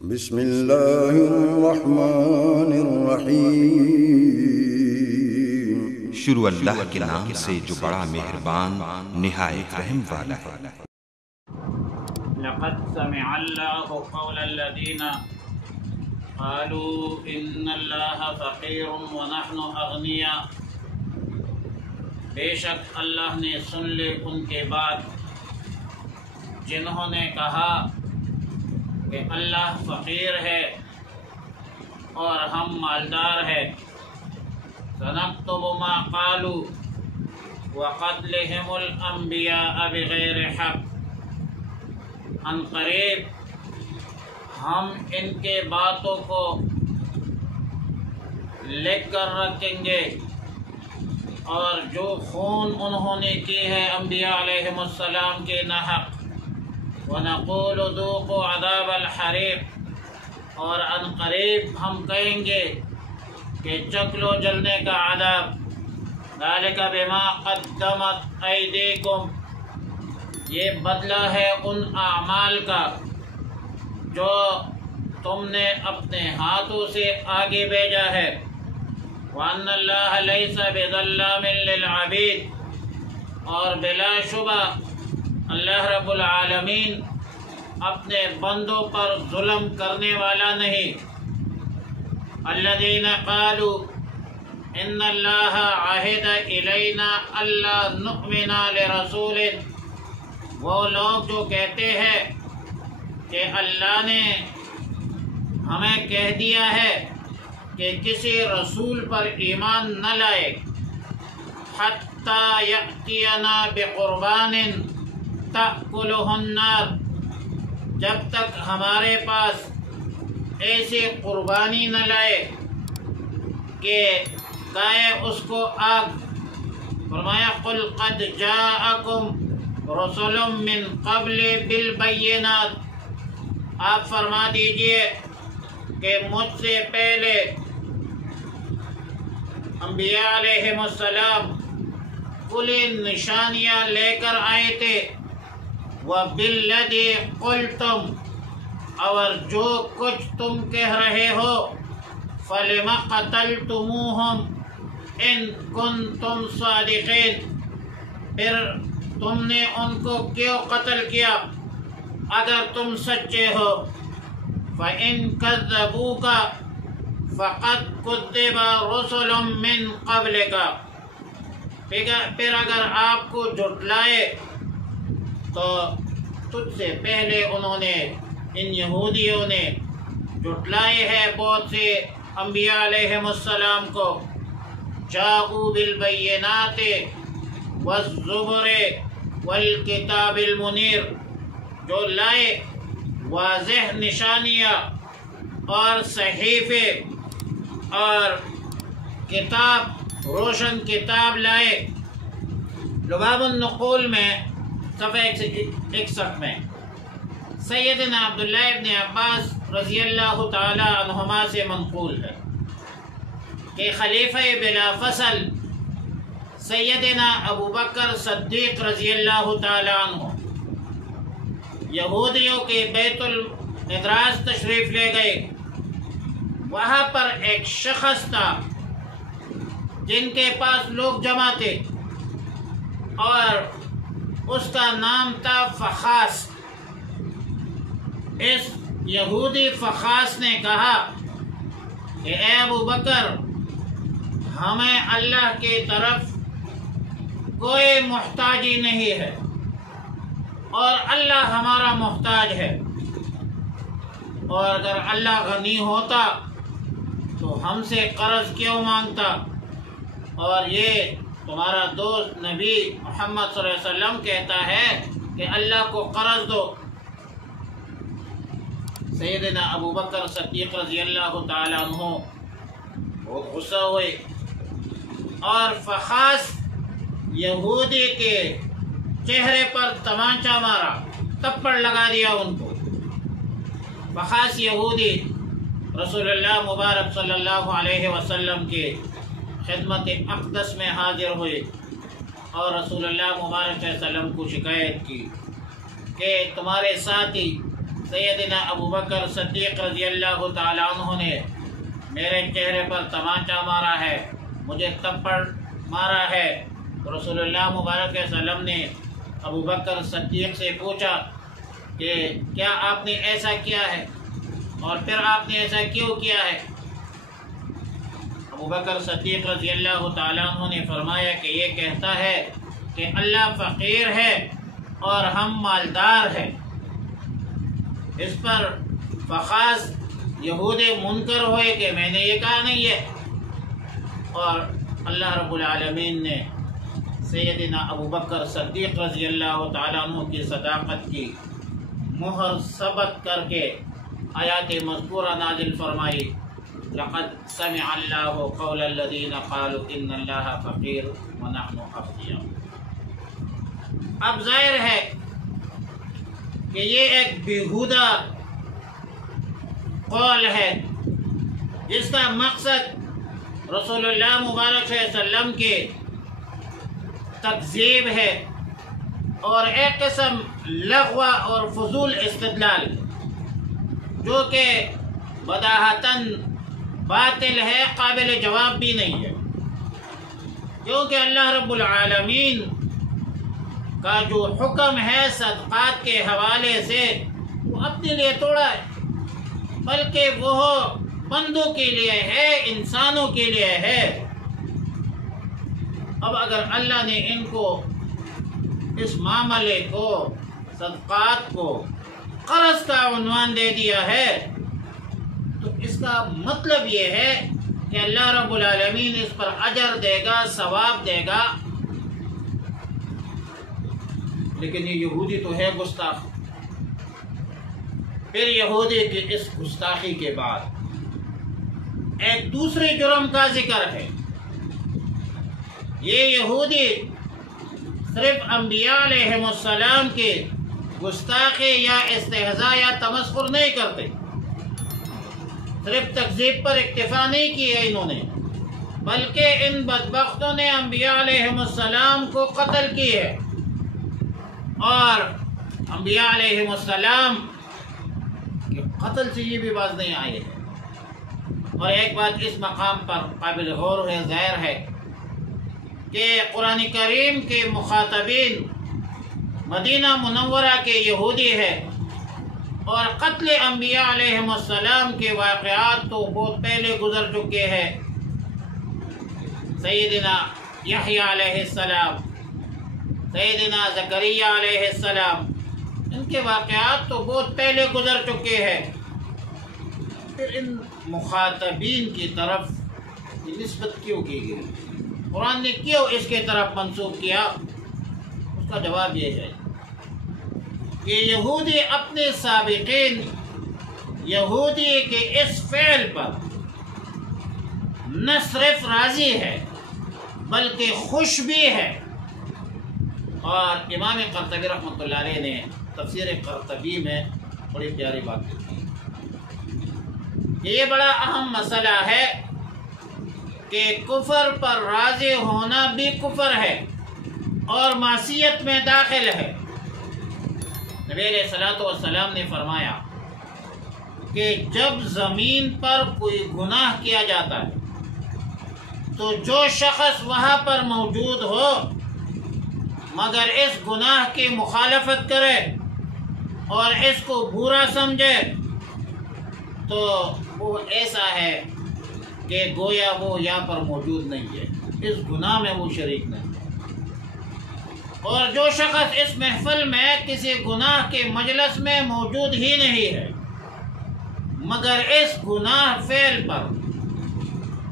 بسم اللہ الرحمن الرحیم۔ شروع اللہ کے نام سے جو بڑا مہربان نہایت رحم والا ہے۔ لقد سمع اللہ قول الذین قالوا ان اللہ فقیر ونحن اغنیاء۔ بے شک اللہ نے سن لے ان کے بعد جنہوں نے کہا کہ اللہ فقیر ہے اور ہم مالدار ہیں۔ سنکتب ما قالوا وقتلهم الانبیاء بغیر حق۔ ان قریب ہم ان کے باتوں کو لکھ کر رکھیں گے اور جو خون انہوں نے کی ہے انبیاء علیہم السلام کے ناحق۔ وَنَقُولُ ذُوقُوا عَذَابَ الْحَرِيقِ، اور ان قریب ہم کہیں گے کہ چکھ لو جلنے کا عذاب۔ ذَلِكَ بِمَا قَدَّمَتْ أَيْدِيكُمْ، یہ بدلہ ہے ان اعمال کا جو تم نے اپنے ہاتھوں سے آگے بھیجا ہے۔ وَأَنَّ اللَّهَ لَيْسَ بِظَلَّامٍ لِّلْعَبِيدِ، اور بلا شبہ اللہ رب العالمین اپنے بندوں پر ظلم کرنے والا نہیں۔ الذین قالوا ان اللہ عہد الینا الا نؤمن لرسول، وہ لوگ جو کہتے ہیں کہ اللہ نے ہمیں کہہ دیا ہے کہ کسی رسول پر ایمان نہ لائے، حتی یأتینا بقربان تأکلہ النار، جب تک ہمارے پاس ایسی قربانی نہ لائے کہ کھائے اس کو آگ۔ فرمایا قل قد جاءکم رسل من قبل بالبینات، آپ فرما دیجئے کہ مجھ سے پہلے انبیاء علیہم السلام کلی نشانیاں لے کر آئے تھے۔ وَبِالَّذِي قُلْتُمْ، اور جو کچھ تم کہہ رہے ہو، فَلِمَ قَتَلْتُمُوهُمْ إِن كُنتُمْ صَادِقِينَ، پھر تم نے ان کو کیوں قتل کیا اگر تم سچے ہو۔ فَإِن كَذَّبُوكَ فَقَدْ كُذِّبَ رُسُلٌ مِّن قَبْلِكَ، پھر اگر آپ کو جھٹلائے تو تجھ سے پہلے انہوں نے، ان یہودیوں نے جھٹلائے ہے بہت سے انبیاء علیہم السلام کو۔ جاءوا بالبینات والزبر والکتاب المنیر، جو لائے واضح نشانیاں اور صحیفے اور کتاب، روشن کتاب لائے۔ لباب النقول میں صفحہ 161 میں سیدنا عبداللہ ابن عباس رضی اللہ تعالی عنہما سے منقول ہے کہ خلیفہ بلا فصل سیدنا ابو بکر صدیق رضی اللہ تعالی عنہ یہودیوں کے بیت المقدس تشریف لے گئے۔ وہاں پر ایک شخص تھا جن کے پاس لوگ جمع تھے اور اس کا نام تھا فخاس۔ اس یہودی فخاس نے کہا کہ اے ابو بکر، ہمیں اللہ کی طرف کوئی محتاجی نہیں ہے اور اللہ ہمارا محتاج ہے، اور اگر اللہ غنی ہوتا تو ہم سے قرض کیوں مانگتا، اور یہ تمہارا دوست نبی محمد صلی اللہ علیہ وسلم کہتا ہے کہ اللہ کو قرض دو۔ سیدنا ابو بکر صدیق رضی اللہ تعالی عنہ بہت غصہ ہوئے اور فخاس یہودی کے چہرے پر تمانچہ مارا، تپڑ لگا دیا ان کو۔ فخاس یہودی رسول اللہ مبارک صلی اللہ علیہ وسلم کے خدمت اقدس میں حاضر ہوئے اور رسول اللہ مبارک صلی اللہ علیہ وسلم کو شکایت کی کہ تمہارے ساتھی سیدنا ابو بکر صدیق رضی اللہ تعالیٰ عنہ نے میرے چہرے پر تمانچہ مارا ہے، مجھے تھپڑ مارا ہے۔ رسول اللہ مبارک صلی اللہ علیہ وسلم نے ابو بکر صدیق سے پوچھا کہ کیا آپ نے ایسا کیا ہے، اور پھر آپ نے ایسا کیوں کیا ہے؟ ابو بکر صدیق رضی اللہ تعالیٰ عنہ نے فرمایا کہ یہ کہتا ہے کہ اللہ فقیر ہے اور ہم مالدار ہیں۔ اس پر فخاص یہود منکر ہوئے کہ میں نے یہ کہا نہیں ہے، اور اللہ رب العالمین نے سیدنا ابو بکر صدیق رضی اللہ تعالیٰ عنہ کی صداقت کی مہر ثبت کر کے آیات مذکورہ نازل فرمائی، لقد سمع اللہ قول الذین قالوا ان اللہ فقیر ونحن اغنیاء۔ اب ظاہر ہے کہ یہ ایک بیہودہ قول ہے جس کا مقصد رسول اللہ مبارک صلی اللہ علیہ وسلم کی تکذیب ہے، اور ایک قسم لغو اور فضول استدلال جو کہ بداہتاً باطل ہے، قابل جواب بھی نہیں ہے، کیونکہ اللہ رب العالمین کا جو حکم ہے صدقات کے حوالے سے وہ اپنے لیے توڑا ہے، بلکہ وہ بندوں کے لیے ہے، انسانوں کے لیے ہے۔ اب اگر اللہ نے ان کو اس معاملے کو، صدقات کو قرض کا عنوان دے دیا ہے، تو اس کا مطلب یہ ہے کہ اللہ رب العالمین اس پر اجر دے گا، ثواب دے گا۔ لیکن یہ یہودی تو ہے گستاخ۔ پھر یہودی کی اس گستاخی کے بعد ایک دوسرے جرم کا ذکر ہے۔ یہ یہودی صرف انبیاء علیہم السلام کی گستاخی یا استہزاء یا تمسخر نہیں کرتے، صرف تکذیب پر اکتفا نہیں کیا انہوں نے، بلکہ ان بدبختوں نے انبیاء علیہم السلام کو قتل کی ہے، اور انبیاء علیہم السلام کے قتل سے یہ بھی باز نہیں آئے ہیں۔ اور ایک بات اس مقام پر قابل غور ہے، ظاہر ہے کہ قرآن کریم کے مخاطبین مدینہ منورہ کے یہودی ہے، اور قتل انبیاء علیہم السلام کے واقعات تو بہت پہلے گزر چکے ہیں۔ سیدنا یحییٰ علیہ السلام، سیدنا زکریا علیہ السلام، ان کے واقعات تو بہت پہلے گزر چکے ہیں۔ پھر ان مخاطبین کی طرف نسبت کیوں کی گئی؟ قرآن نے کیوں اس کے طرف منسوب کیا؟ اس کا جواب یہ ہے کہ یہودی اپنے سابقین یہودی کے اس فعل پر نہ صرف راضی ہے بلکہ خوش بھی ہے۔ اور امام قرطبی رحمۃ اللہ علیہ نے تفسیر قرطبی میں بڑی پیاری بات لکھی کہ یہ بڑا اہم مسئلہ ہے کہ کفر پر راضی ہونا بھی کفر ہے اور معصیت میں داخل ہے۔ نبی علیہ الصلوۃ والسلام نے فرمایا کہ جب زمین پر کوئی گناہ کیا جاتا ہے تو جو شخص وہاں پر موجود ہو مگر اس گناہ کی مخالفت کرے اور اس کو برا سمجھے تو وہ ایسا ہے کہ گویا وہ یہاں پر موجود نہیں ہے، اس گناہ میں وہ شریک نہیں ہے۔ اور جو شخص اس محفل میں کسی گناہ کے مجلس میں موجود ہی نہیں ہے مگر اس گناہ فعل پر،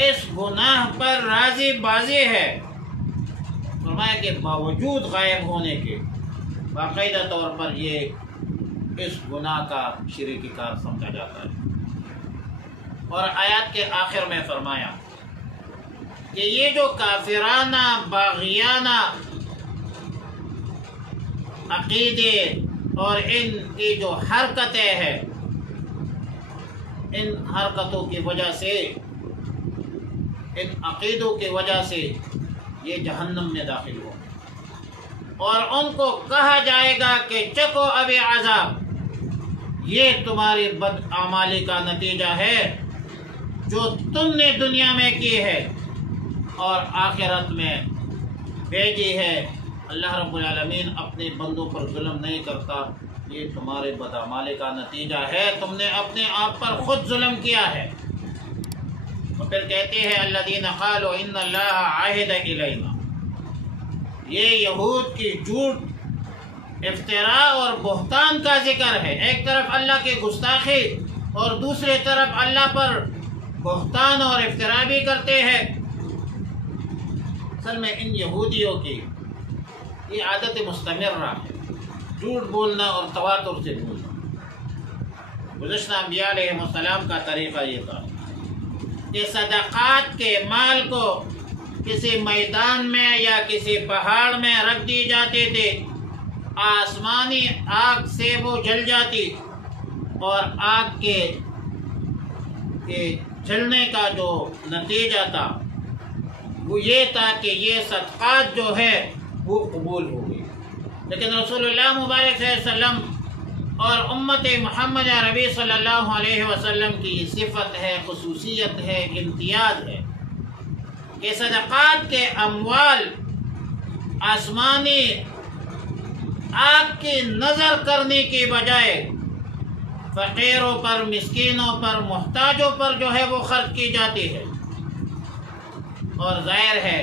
اس گناہ پر راضی بازی ہے، فرمایا کہ باوجود غائب ہونے کے باقاعدہ طور پر یہ اس گناہ کا شریک کار سمجھا جاتا ہے۔ اور آیات کے آخر میں فرمایا کہ یہ جو کافرانہ باغیانہ عقیدے اور ان کی جو حرکتیں ہیں، ان حرکتوں کی وجہ سے، ان عقیدوں کی وجہ سے یہ جہنم میں داخل ہو، اور ان کو کہا جائے گا کہ چکو ابھی عذاب، یہ تمہاری بدعمالی کا نتیجہ ہے جو تم نے دنیا میں کی ہے اور آخرت میں بھیجی ہے۔ اللہ رب العالمین اپنے بندوں پر ظلم نہیں کرتا، یہ تمہارے بدعمالی کا نتیجہ ہے، تم نے اپنے آپ پر خود ظلم کیا ہے۔ اور پھر کہتے ہیں الذین قالوا ان اللہ عہد الینا، یہ یہود کی جھوٹ، افتراء اور بہتان کا ذکر ہے۔ ایک طرف اللہ کی گستاخی اور دوسری طرف اللہ پر بہتان اور افتراء بھی کرتے ہیں۔ اصل میں ان یہودیوں کی یہ عادت مستمرہ ہے، جھوٹ بولنا اور تواتر سے بولنا۔ گزشتہ انبیاء علیہ السلام کا طریقہ یہ تھا کہ صدقات کے مال کو کسی میدان میں یا کسی پہاڑ میں رکھ دی جاتے تھے، آسمانی آگ سے وہ جل جاتی، اور آگ کے جلنے کا جو نتیجہ تھا وہ یہ تھا کہ یہ صدقات جو ہے وہ قبول ہو گئی۔ لیکن رسول اللہ مبارک صلی اللہ علیہ وسلم اور امت محمد عربی صلی اللہ علیہ وسلم کی صفت ہے، خصوصیت ہے، امتیاز ہے کہ صدقات کے اموال آسمانی آگ کی نظر کرنے کی بجائے فقیروں پر، مسکینوں پر، محتاجوں پر جو ہے وہ خرچ کی جاتی ہے۔ اور ظاہر ہے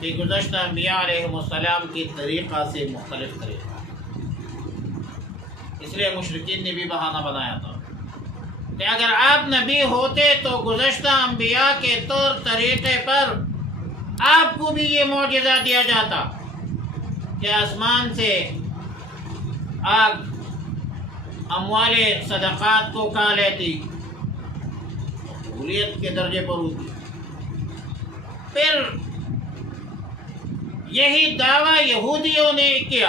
کہ گزشتہ انبیاء علیہ السلام کی طریقہ سے مختلف طریقہ، اس لیے مشرکین نے بھی بہانہ بنایا تھا کہ اگر آپ نبی ہوتے تو گزشتہ انبیاء کے طور طریقے پر آپ کو بھی یہ معجزہ دیا جاتا کہ آسمان سے آگ اموال صدقات کو کھا لیتی، قبولیت کے درجے پر ہوتی۔ پھر یہی دعویٰ یہودیوں نے کیا،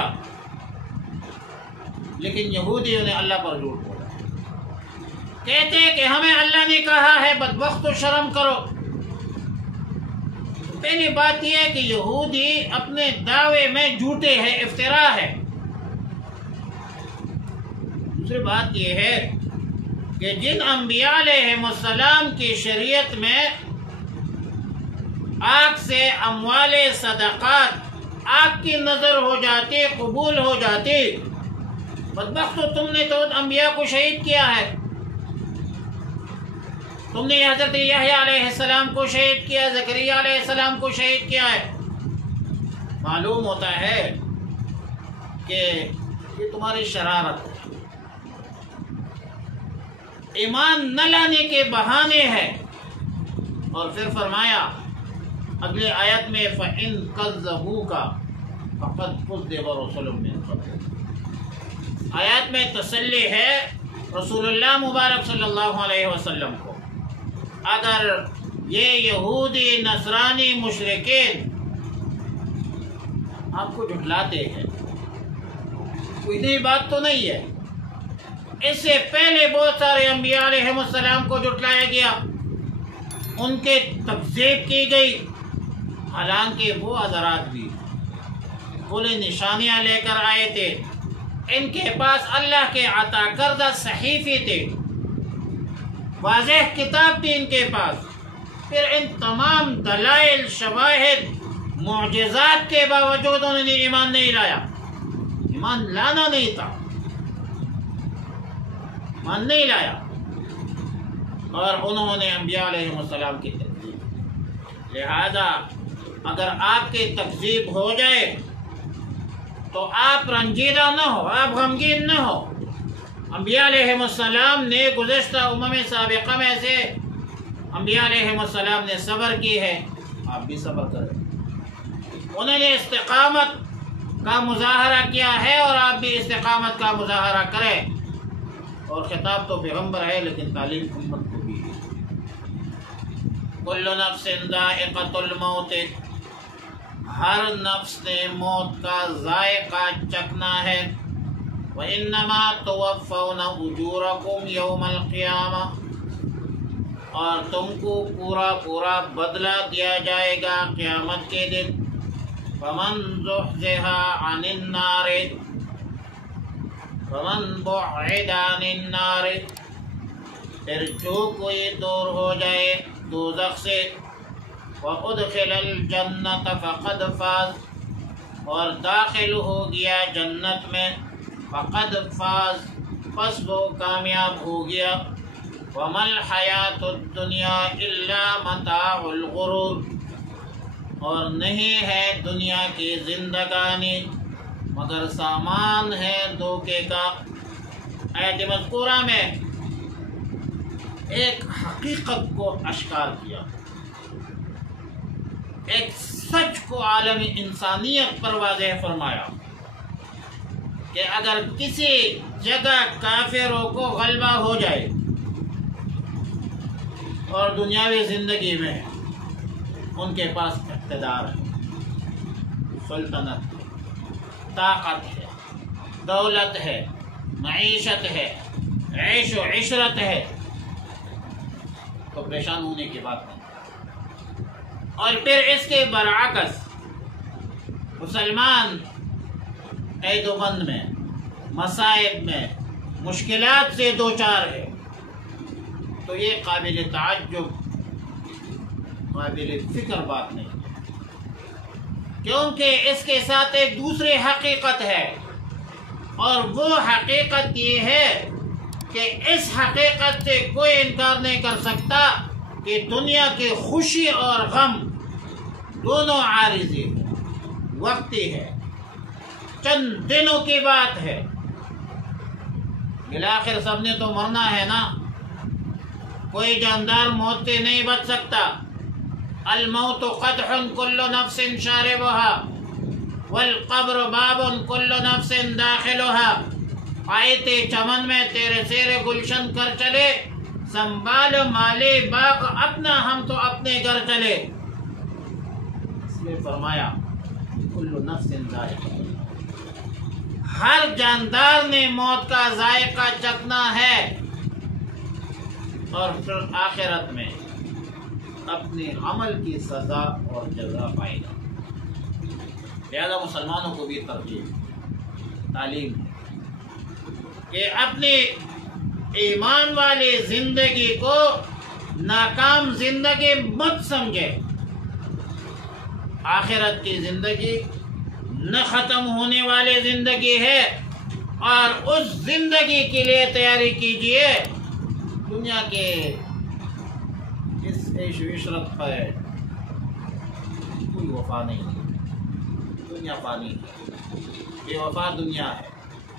لیکن یہودیوں نے اللہ پر جھوٹ بولا، کہتے کہ ہمیں اللہ نے کہا ہے بدبخت و شرم کرو۔ پہلی بات یہ ہے کہ یہودی اپنے دعوے میں جھوٹے ہیں، افتراء ہے۔ دوسری بات یہ ہے کہ جن انبیاء علیہ السلام کی شریعت میں آگ سے اموال صدقات آگ کی نظر ہو جاتی، قبول ہو جاتی، بدبختو تم نے تو انبیاء کو شہید کیا ہے، تم نے حضرت یحییٰ علیہ السلام کو شہید کیا، زکریا علیہ السلام کو شہید کیا ہے۔ معلوم ہوتا ہے کہ یہ تمہاری شرارت ہے، ایمان نہ لانے کے بہانے ہیں۔ اور پھر فرمایا اگلے آیت میں فَإِن كَذَّبُوكَ فَقَدْ كُذِّبَ رُسُلٌ مِّن قَبْلِكَ، آیات میں تسلی ہے رسول اللہ مبارک صلی اللہ علیہ وسلم کو۔ اگر یہ یہودی، نصرانی، مشرکین آپ کو جھٹلاتے ہیں، کوئی نئی بات تو نہیں ہے، اس سے پہلے بہت سارے انبیاء علیہ السلام کو جھٹلایا گیا، ان کے تکذیب کی گئی، حالانکہ وہ حضرات بھی بڑے نشانیاں لے کر آئے تھے، ان کے پاس اللہ کے عطا کردہ صحیفے تھے، واضح کتاب تھی ان کے پاس، پھر ان تمام دلائل، شواہد، معجزات کے باوجود انہوں نے ایمان نہیں لایا۔ ایمان لانا نہیں تھا، ایمان نہیں لایا، اور انہوں نے انبیاء علیہ السلام کی تکذیب۔ لہذا اگر آپ کی تکذیب ہو جائے تو آپ رنجیدہ نہ ہو، آپ غمگین نہ ہو۔ انبیاء علیہ السلام نے گزشتہ امم سابقہ میں سے انبیاء علیہ السلام نے صبر کی ہے، آپ بھی صبر کریں۔ انہوں نے استقامت کا مظاہرہ کیا ہے اور آپ بھی استقامت کا مظاہرہ کریں۔ اور خطاب تو پیغمبر ہے لیکن تعلیم امت کو بھی ہے۔ کل نفس ذائقۃ الموت، ہر نفس نے موت کا ذائقہ چکھنا ہے۔ وَإِنَّمَا تُوَفَّوْنَ أُجُورَكُمْ يَوْمَ الْقِيَامَةِ، اور تم کو پورا بدلہ دیا جائے گا قیامت کے دن۔ فَمَنْ زُحْزِحَ عَنِ النَّارِ، فمن بعد عن النار، پھر جو کوئی دور ہو جائے دوزخ سے، وادخل الجنت فقد فاز، اور داخل ہو گیا جنت میں، فقد فاز، پس وہ کامیاب ہو گیا۔ وما الحیات الدنیا الا متاع الغرور، اور نہیں ہے دنیا کی زندگانی مگر سامان ہے دھوکے کا۔ آیت مذکورہ میں ایک حقیقت کو اشکار کیا، ایک سچ کو عالم انسانیت پر واضح فرمایا کہ اگر کسی جگہ کافروں کو غلبہ ہو جائے اور دنیاوی زندگی میں ان کے پاس اقتدار ہے، سلطنت ہے، طاقت ہے، دولت ہے، معیشت ہے، عیش و عشرت ہے، تو پریشان ہونے کی بات نہیں۔ اور پھر اس کے برعکس مسلمان قید و بند میں، مصائب میں، مشکلات سے دوچار ہے، تو یہ قابل تعجب، قابل فکر بات نہیں، کیونکہ اس کے ساتھ ایک دوسری حقیقت ہے، اور وہ حقیقت یہ ہے کہ اس حقیقت سے کوئی انکار نہیں کر سکتا کہ دنیا کی خوشی اور غم دونوں عارضی ہے، وقتی ہے، چند دنوں کی بات ہے، بالآخر سب نے تو مرنا ہے نا، کوئی جاندار موت سے نہیں بچ سکتا۔ الموت قدح کل نفس شاربها والقبر باب کل نفس داخلها، آئے تھے چمن میں تیرے سیرے گلشن کر چلے، سنبھال مالے باغ اپنا ہم تو اپنے گھر چلے۔ اس لیے فرمایا کل نفس ذائقہ، ہر جاندار نے موت کا ذائقہ چکھنا ہے، اور پھر آخرت میں اپنے عمل کی سزا اور جزا پائے گا۔ لہذا مسلمانوں کو بھی ترجیح، تعلیم کہ اپنی ایمان والی زندگی کو ناکام زندگی مت سمجھے۔ آخرت کی زندگی نہ ختم ہونے والی زندگی ہے، اور اس زندگی کے لیے تیاری کیجئے۔ دنیا کے اس عیش و عشرت پر کوئی وفا نہیں ہے، دنیا فانی ہے، بے وفا دنیا ہے،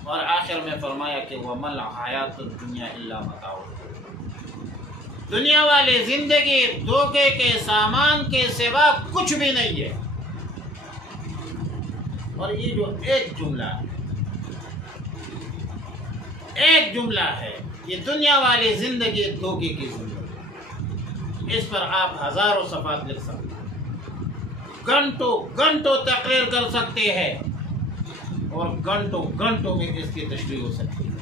اور آخر میں فرمایا کہ وَمَا الْحَيَاةُ الدُّنْيَا إِلَّا مَتَاعُ الْغُرُورِ، دنیا والی زندگی دھوکے کے سامان کے سوا کچھ بھی نہیں ہے۔ اور یہ جو ایک جملہ ہے، ایک جملہ ہے، یہ دنیا والی زندگی دھوکے کی زندگی، اس پر آپ ہزاروں صفحات لکھ سکتے ہیں، گھنٹوں گھنٹوں تقریر کر سکتے ہیں، اور گھنٹوں گھنٹوں میں اس کی تشریح ہو سکتی ہے۔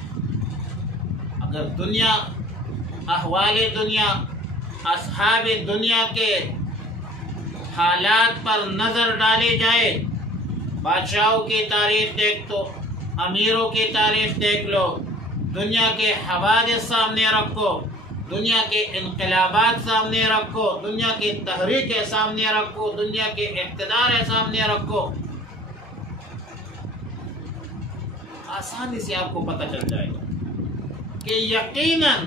اگر دنیا، احوال دنیا، اصحاب دنیا کے حالات پر نظر ڈالی جائے، بادشاہوں کی تاریخ دیکھ تو، امیروں کی تاریخ دیکھ لو، دنیا کے حوادث سامنے رکھو، دنیا کے انقلابات سامنے رکھو، دنیا کی تحریکیں سامنے رکھو، دنیا کے اقتدار سامنے رکھو، آسانی سے آپ کو پتہ چل جائے گا کہ یقیناً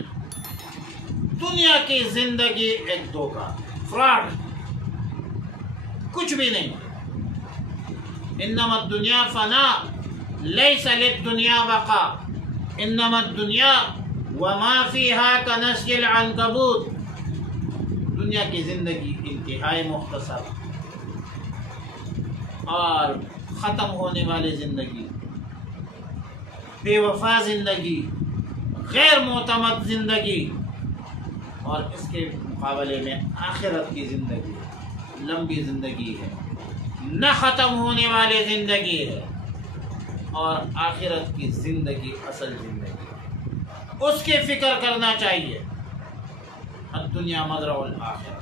دنیا کی زندگی ایک دھوکہ، فراڈ، کچھ بھی نہیں۔ انما الدنیا فنا لیس للدنیا بقا، انما الدنیا وما فیہا کنسج العنکبوت، دنیا کی زندگی انتہائی مختصر اور ختم ہونے والی زندگی، بے وفا زندگی، غیر معتمد زندگی، اور اس کے مقابلے میں آخرت کی زندگی لمبی زندگی ہے، نہ ختم ہونے والی زندگی ہے، اور آخرت کی زندگی اصل زندگی ہے، اس کی فکر کرنا چاہیے۔ الدنیا مزرع الاخرہ،